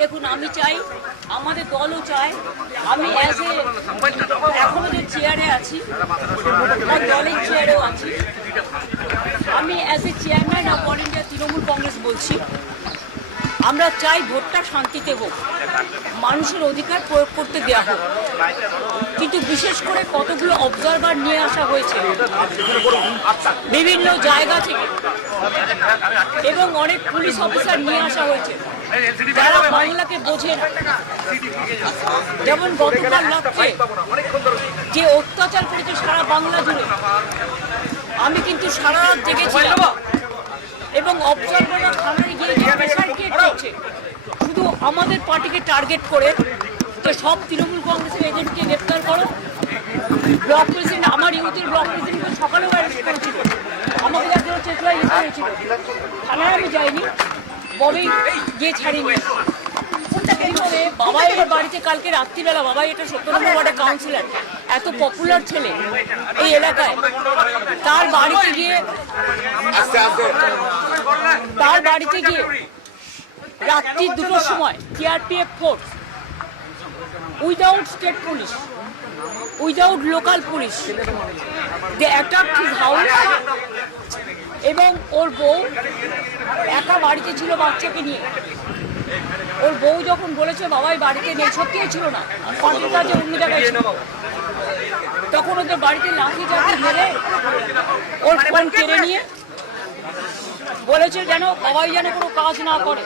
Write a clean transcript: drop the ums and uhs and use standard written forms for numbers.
দেখুন, আমি চাই, আমাদের দলও চায়, আমি অ্যাজ এ এখনো যে চেয়ারে আছি, তার দলের চেয়ারেও আছি, আমি as a chairman of all India Trinamool Congress বলছি, আমরা চাই ভোটটা শান্তিতে হোক, মানুষের অধিকার প্রয়োগ করতে দেওয়া হোক। কিন্তু বিশেষ করে কতগুলো অবজারভার নিয়ে আসা হয়েছে বিভিন্ন জায়গা থেকে এবং অনেক পুলিশ অফিসার নিয়ে আসা হয়েছে যারা বাংলাকে বোঝে না। যেমন গতকাল রাত্রে যে অত্যাচার করেছে সারা বাংলা জুড়ে, আমি কিন্তু সারা রাত জেগেছিলাম এবং অবজারভাররা থানায় গিয়ে যে প্রেশার ক্রিয়েট করছে শুধু আমাদের পার্টিকে টার্গেট করে, যে সব তৃণমূল কংগ্রেসের এজেন্টকে গ্রেপ্তার করো। ব্লক প্রেসিডেন্ট, আমার ইউথের ব্লক প্রেসিডেন্টকে সকালেও অ্যারেস্ট করেছিল, আমাকে যার জন্য চেতলায় যেতে হয়েছিল, থানায় আমি যাইনি, ববি গিয়ে ছাড়িনি। এইভাবে বাবাই এর বাড়িতে কালকে রাত্রিবেলা, বাবাই এটা 17 নম্বর ওয়ার্ডের কাউন্সিলর, এত পপুলার ছেলে এই এলাকায়, তার বাড়িতে গিয়ে রাত্রি 2টোর সময় CRPF force, without state police, without local police, they attacked his house. এবং ওর বউ একা বাড়িতে ছিল বাচ্চাকে নিয়ে। ওর বউ যখন বলেছে বাবাই বাড়িতে নেই, সত্যিই ছিল না, পার্টির কাজে অন্য জায়গায় ছিল, তখন ওদের বাড়িতে লাঠি চাঠি মেরে ওর ফোন কেড়ে নিয়ে বলেছে যেন বাবাই যেন কোনো কাজ না করে।